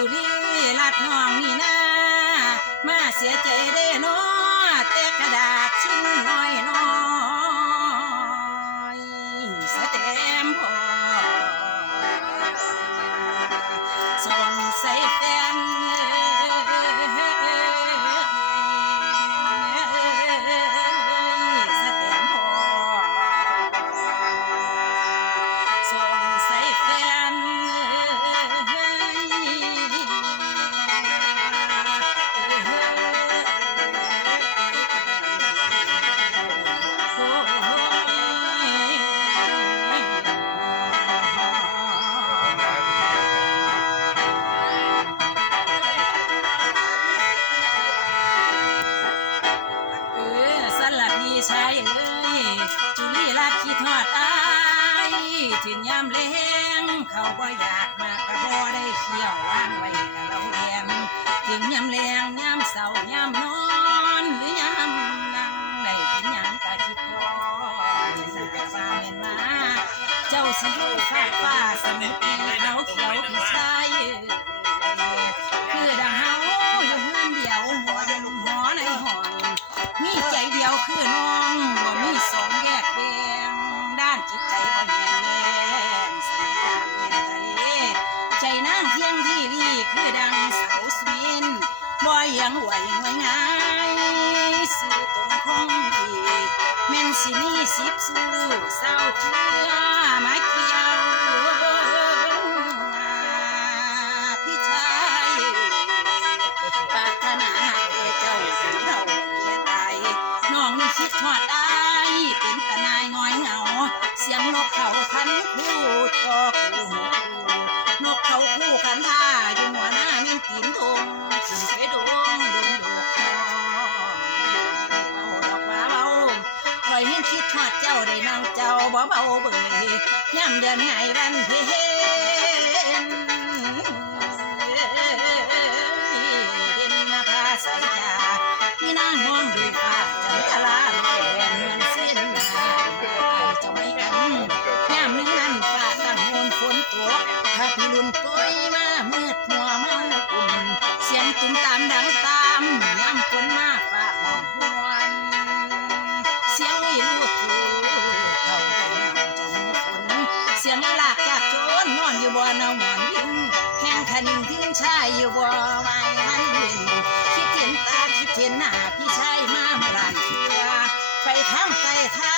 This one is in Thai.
จุลีลัดน้องมีนามาเสียใจเด้นอแต่กระดาษชิ้นน้อยน้อยเสเต็มพอส่งใส่แฟนามแลงเขาบ่อยากมากก็บ่ได้เขี่ยววางไว้กับเราแดงถึงยามแลงยามเศร้ายามนอนหรือยามนั่งได้ถึงยามตาคิดพอไม่น่าฟ้าเม่นมา เจ้าสิรู้ฟาฟ้าสมุทรเขาเขียวพี่ชาย บ่ยังไหวหวยง่ายสู่ตรงคงดีแม่นสิมีสิบสู้เศร้าเครือมาเกี่ยวพี่ชายปรารถนาเจ้าถึงเราเกียตายน้องนี่คิดทอดได้เป็นตนายงอยเหงา เสียงนกเขาพันคู่จอคู่ ได้น้องเจ้าบ่เบาเบื่อย่ำเดือนไงวันเพ็ญเด่นนภาสายาพี่นางมองดูฟ้าจันทราลอยแหวนเหมือนเส้นนาจ้าไม่กันยามหนึ่งนั้นฟ้าตั้งโหนฝนตกถ้าพี่ลุนปล่อยมามืดมัวเมาอุ่นเสียงตุ้มตามดังตามยามฝนมาฟ้า ขังชายอยู่บ่ไว้มันเด่นคิดเห็นตาคิดเห็นหน้าพี่ชายมาเมื่อบ้านเถื่อไปทางใต้ทาง